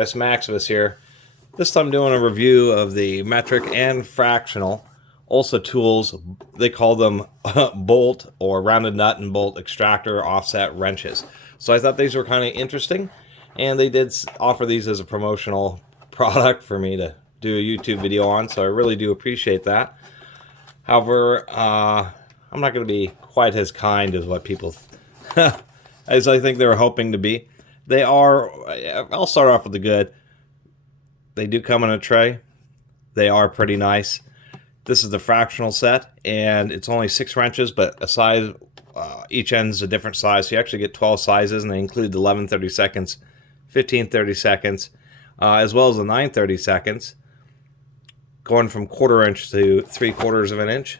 Catus Maximus here. This time doing a review of the metric and fractional Olsa tools. They call them bolt or rounded nut and bolt extractor offset wrenches. So I thought these were kind of interesting, and they did offer these as a promotional product for me to do a YouTube video on, so I really do appreciate that. However, I'm not going to be quite as kind as what people as I think they were hoping to be. They are, I'll start off with the good. They do come in a tray. They are pretty nice. This is the fractional set, and it's only 6 wrenches, but a size, each end's a different size. So you actually get 12 sizes, and they include the 11 30-seconds, 15 30-seconds, as well as the 9 30-seconds, going from 1/4 inch to 3/4 of an inch.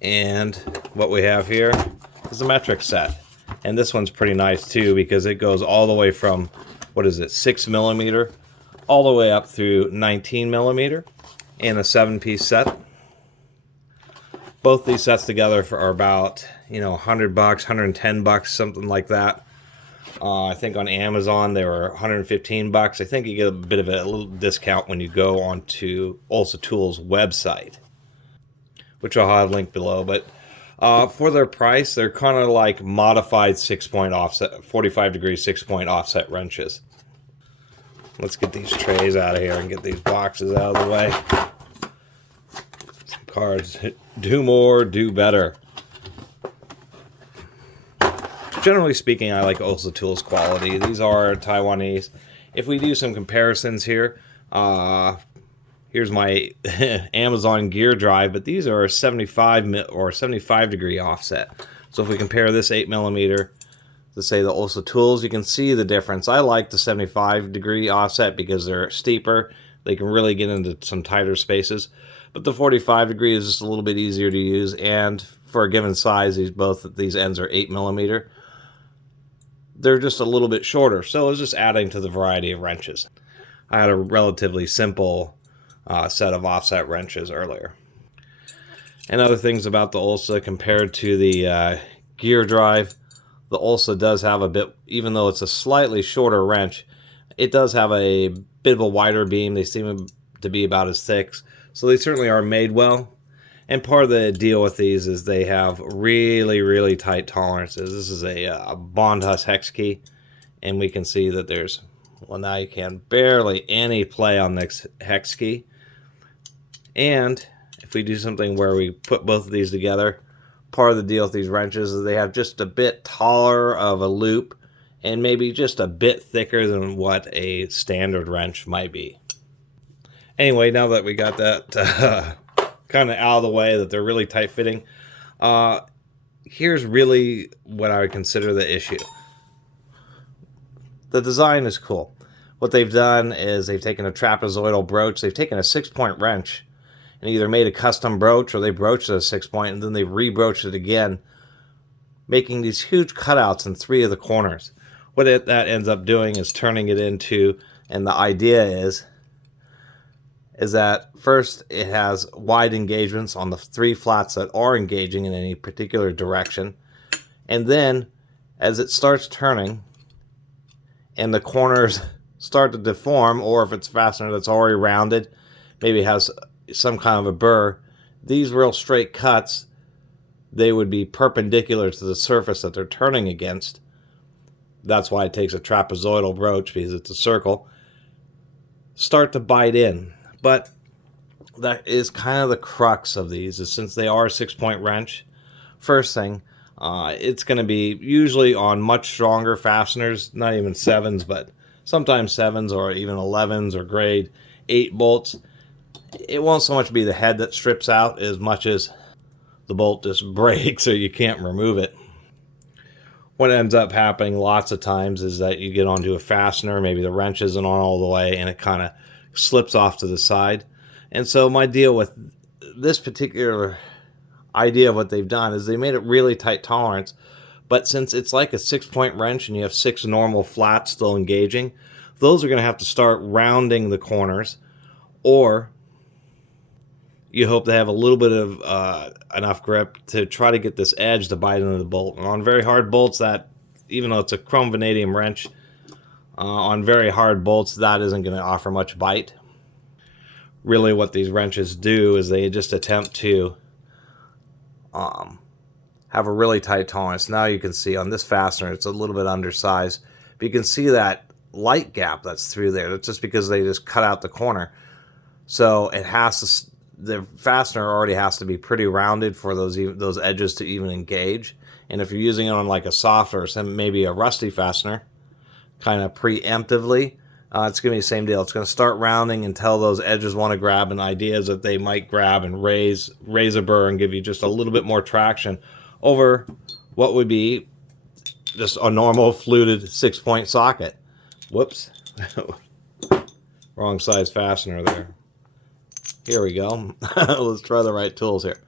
And what we have here is the metric set. And this one's pretty nice too, because it goes all the way from, what is it, 6mm all the way up through 19mm in a 7-piece set. Both these sets together are about, $100, $110, something like that. I think on Amazon they were $115. I think you get a bit of a little discount when you go onto Olsa Tools' website, which I'll have linked below. But for their price, they're kind of like modified 6-point offset, 45-degree 6-point offset wrenches. Let's get these trays out of here and get these boxes out of the way. Some cards. Do more, do better. Generally speaking, I like Olsa Tools quality. These are Taiwanese. If we do some comparisons here, here's my Amazon gear drive, but these are 75-degree offset. So if we compare this 8mm to, say, the Olsa Tools, you can see the difference. I like the 75-degree offset because they're steeper. They can really get into some tighter spaces. But the 45-degree is just a little bit easier to use, and for a given size, both of these ends are 8mm. They're just a little bit shorter, so it's just adding to the variety of wrenches. I had a relatively simple set of offset wrenches earlier. And other things about the Olsa compared to the gear drive, the Olsa does have a bit, even though it's a slightly shorter wrench, it does have a bit of a wider beam. They seem to be about as thick, so they certainly are made well. And part of the deal with these is they have really, really tight tolerances. This is a Bondhus hex key, and we can see that there's, well, now you can barely any play on this hex key. And if we do something where we put both of these together, part of the deal with these wrenches is they have just a bit taller of a loop and maybe just a bit thicker than what a standard wrench might be. Anyway, now that we got that kind of out of the way, that they're really tight fitting, here's really what I would consider the issue. The design is cool. What they've done is they've taken a trapezoidal broach, they've taken a 6-point wrench and either made a custom broach or they broached it a 6-point and then they rebroached it again, making these huge cutouts in 3 of the corners. What that ends up doing is turning it into, and the idea is that first it has wide engagements on the 3 flats that are engaging in any particular direction, and then as it starts turning and the corners start to deform, or if it's fastener that's already rounded, maybe it has some kind of a burr, these real straight cuts, they would be perpendicular to the surface that they're turning against. That's why it takes a trapezoidal broach, because it's a circle, start to bite in. But that is kind of the crux of these, is since they are a 6-point wrench, first thing, it's going to be usually on much stronger fasteners, not even 7s, but sometimes 7s or even 11s or grade 8 bolts. It won't so much be the head that strips out as much as the bolt just breaks or you can't remove it. What ends up happening lots of times is that you get onto a fastener, maybe the wrench isn't on all the way, and it kind of slips off to the side. And so my deal with this particular idea of what they've done is they made it really tight tolerance, but since it's like a 6-point wrench and you have 6 normal flats still engaging, those are going to have to start rounding the corners, or you hope to have a little bit of enough grip to try to get this edge to bite into the bolt. And on very hard bolts, that, even though it's a chrome vanadium wrench, On very hard bolts, that isn't going to offer much bite. Really what these wrenches do is they just attempt to have a really tight tolerance. Now you can see on this fastener, it's a little bit undersized, but you can see that light gap that's through there. That's just because they just cut out the corner. So it has to, the fastener already has to be pretty rounded for those edges to even engage. And if you're using it on like a soft or some, maybe a rusty fastener, kind of preemptively, it's going to be the same deal. It's going to start rounding until those edges want to grab, and the idea is that they might grab and raise a burr and give you just a little bit more traction over what would be just a normal fluted 6-point socket. Whoops. Wrong size fastener there. Here we go. Let's try the right tools here.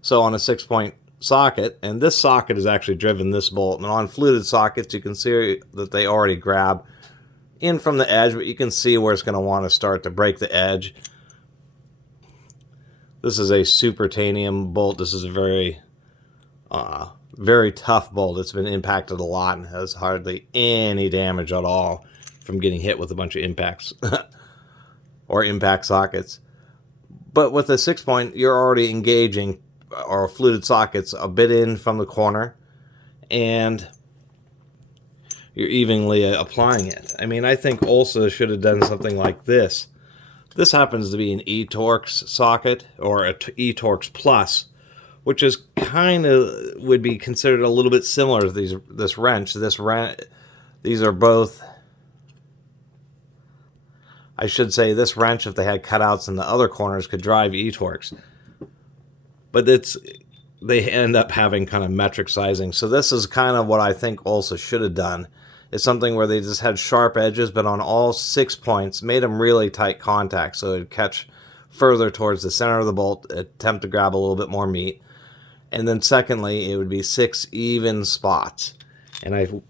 So on a 6-point socket, and this socket is actually driven this bolt, and on fluted sockets you can see that they already grab in from the edge, but you can see where it's going to want to start to break the edge. This is a super titanium bolt. This is a very very tough bolt. It's been impacted a lot and has hardly any damage at all from getting hit with a bunch of impacts or impact sockets. But with a 6-point, you're already engaging or fluted sockets a bit in from the corner, and you're evenly applying it. I mean, I think Olsa should have done something like this. This happens to be an E-Torx socket, or a E-Torx Plus, which is kind of, would be considered a little bit similar to this wrench. These are both, I should say, this wrench, if they had cutouts in the other corners, could drive E-Torx. But they end up having kind of metric sizing. So this is kind of what I think Olsa should have done. It's something where they just had sharp edges, but on all 6 points, made them really tight contact, so it would catch further towards the center of the bolt, attempt to grab a little bit more meat. And then secondly, it would be 6 even spots. And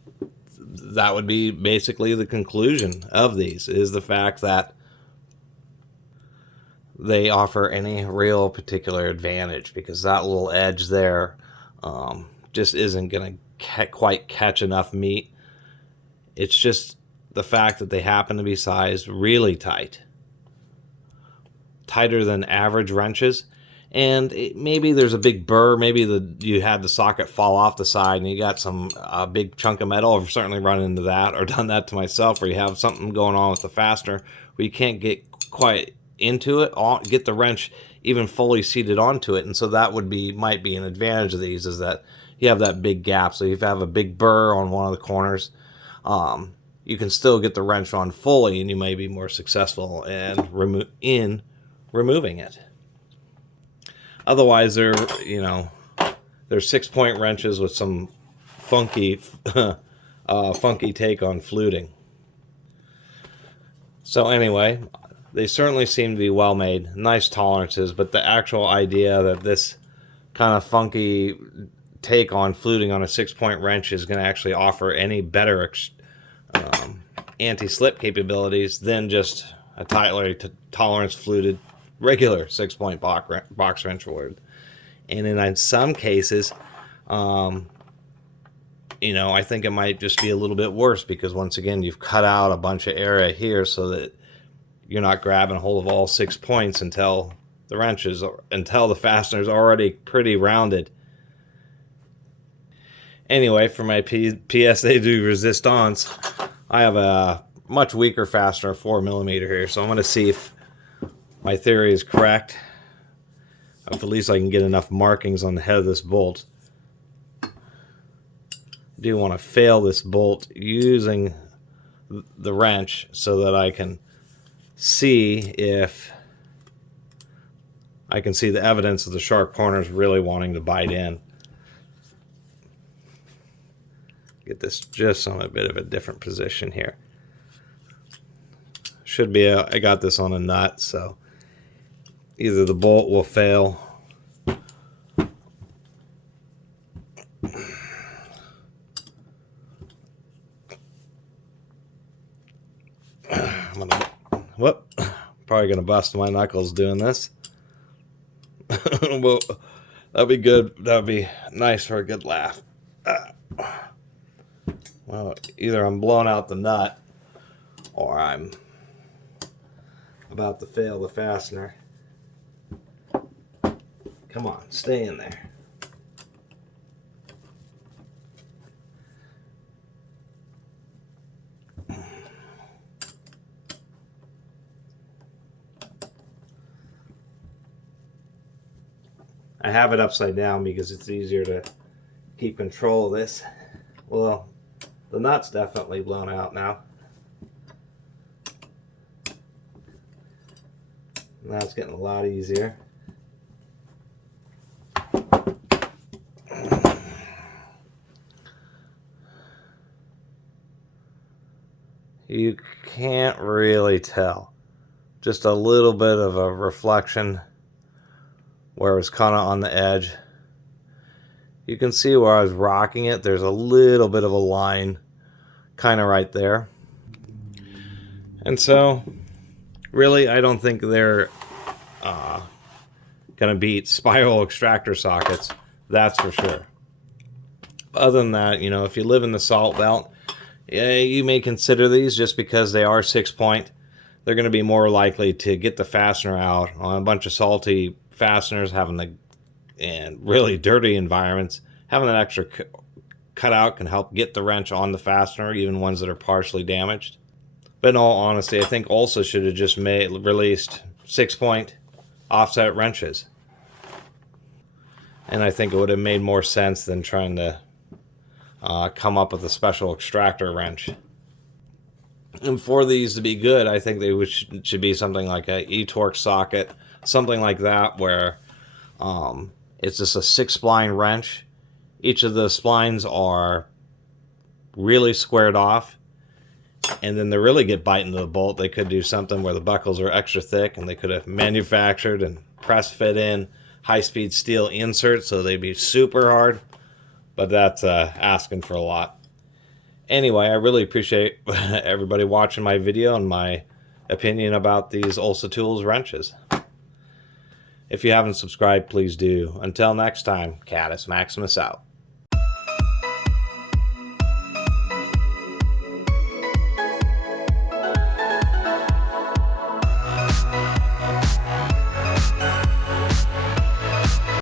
that would be basically the conclusion of these, is the fact that they offer any real particular advantage, because that little edge there just isn't going to quite catch enough meat. It's just the fact that they happen to be sized really tight, tighter than average wrenches. And maybe there's a big burr, maybe you had the socket fall off the side and you got some big chunk of metal. I've certainly run into that, or done that to myself, where you have something going on with the fastener where you can't get quite into it, get the wrench even fully seated onto it. And so that might be an advantage of these, is that you have that big gap. So if you have a big burr on one of the corners, you can still get the wrench on fully, and you may be more successful in removing it. Otherwise, they're 6-point wrenches with some funky take on fluting. So anyway, they certainly seem to be well made, nice tolerances, but the actual idea that this kind of funky take on fluting on a 6-point wrench is going to actually offer any better anti-slip capabilities than just a tightly tolerance fluted regular 6-point box wrench would. And in some cases, I think it might just be a little bit worse, because once again, you've cut out a bunch of area here so that you're not grabbing a hold of all 6 points until the fastener's already pretty rounded. Anyway, for my PSA de resistance, I have a much weaker fastener, 4mm here, so I'm going to see if my theory is correct. If at least I can get enough markings on the head of this bolt. I do want to fail this bolt using the wrench so that I can see if I can see the evidence of the sharp corners really wanting to bite in. Get this just on a bit of a different position here. Should be I got this on a nut, so either the bolt will fail probably gonna bust my knuckles doing this. Well, that'd be good. That'd be nice for a good laugh. Well, either I'm blowing out the nut, or I'm about to fail the fastener. Come on, stay in there. I have it upside down because it's easier to keep control of this. Well, the nut's definitely blown out now. Now it's getting a lot easier. You can't really tell. Just a little bit of a reflection where it's kind of on the edge. You can see where I was rocking it. There's a little bit of a line kind of right there. And so, really, I don't think they're going to beat spiral extractor sockets. That's for sure. Other than that, you know, if you live in the salt belt, yeah, you may consider these just because they are 6-point. They're going to be more likely to get the fastener out on a bunch of salty fasteners, and really dirty environments. Having that extra cutout can help get the wrench on the fastener, even ones that are partially damaged. But in all honesty, I think Olsa should have just released 6-point offset wrenches. And I think it would have made more sense than trying to come up with a special extractor wrench. And for these to be good, I think they should be something like a E-torque socket, something like that, where it's just a 6-spline wrench. Each of the splines are really squared off, and then they really get bite into the bolt. They could do something where the buckles are extra thick, and they could have manufactured and press fit in high-speed steel inserts so they'd be super hard. But that's asking for a lot. Anyway, I really appreciate everybody watching my video and my opinion about these Olsa Tools wrenches. If you haven't subscribed, please do. Until next time, Catus Maximus out.